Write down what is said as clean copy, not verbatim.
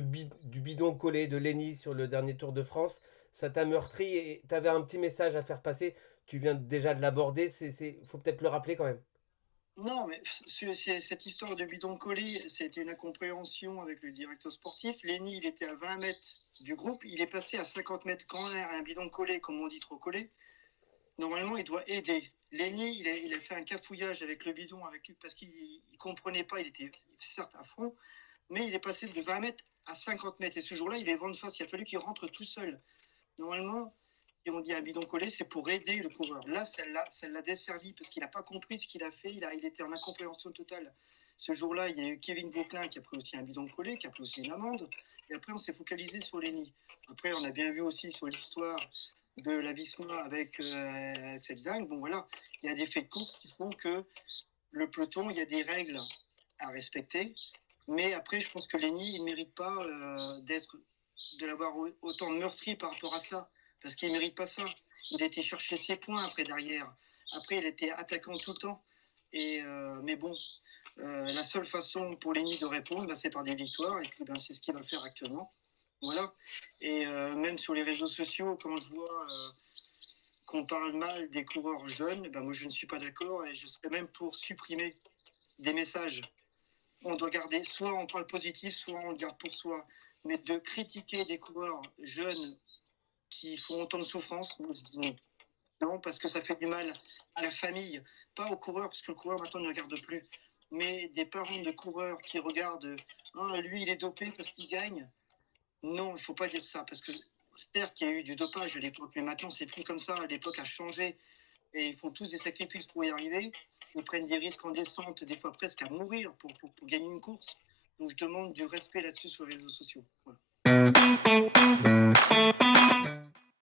du bidon collé de Lenny sur le dernier Tour de France, ça t'a meurtri et tu avais un petit message à faire passer. Tu viens déjà de l'aborder, faut peut-être le rappeler quand même. Non, mais cette histoire de bidon collé, c'était une incompréhension avec le directeur sportif. Lenny, il était à 20 mètres du groupe, il est passé à 50 mètres. Quand on a un bidon collé, comme on dit trop collé, normalement, il doit aider. Lenny, il a fait un cafouillage avec le bidon, avec lui, parce qu'il ne comprenait pas, il était certes à fond, mais il est passé de 20 mètres à 50 mètres. Et ce jour-là, il est vent de face, il a fallu qu'il rentre tout seul. Normalement, si on dit un bidon collé, c'est pour aider le coureur. Là, ça l'a desservi parce qu'il n'a pas compris ce qu'il a fait. Il était en incompréhension totale. Ce jour-là, il y a eu Kevin Vauquelin qui a pris aussi un bidon collé, qui a pris aussi une amende. Et après, on s'est focalisé sur Lenny. Après, on a bien vu aussi sur l'histoire de la Visma avec Tselzang. Bon, voilà, il y a des faits de course qui font que le peloton, il y a des règles à respecter. Mais après, je pense que Lenny, il ne mérite pas de l'avoir autant meurtri par rapport à ça, parce qu'il ne mérite pas ça. Il a été chercher ses points après derrière. Après, il était attaquant tout le temps. Mais bon, la seule façon pour Lenny de répondre, c'est par des victoires, et puis c'est ce qu'il va faire actuellement. Voilà. Et même sur les réseaux sociaux, quand je vois qu'on parle mal des coureurs jeunes, moi je ne suis pas d'accord, et je serais même pour supprimer des messages. On doit garder, soit on parle positif, soit on le garde pour soi. Mais de critiquer des coureurs jeunes qui font autant de souffrance, moi je dis non. Non, parce que ça fait du mal à la famille, pas aux coureurs, parce que le coureur maintenant ne regarde plus, mais des parents de coureurs qui regardent, ah, lui il est dopé parce qu'il gagne. Non, il ne faut pas dire ça, parce que certes qu'il y a eu du dopage à l'époque, mais maintenant c'est plus comme ça, l'époque a changé, et ils font tous des sacrifices pour y arriver. Ils prennent des risques en descente, des fois presque à mourir pour gagner une course. Donc je demande du respect là-dessus sur les réseaux sociaux. Voilà.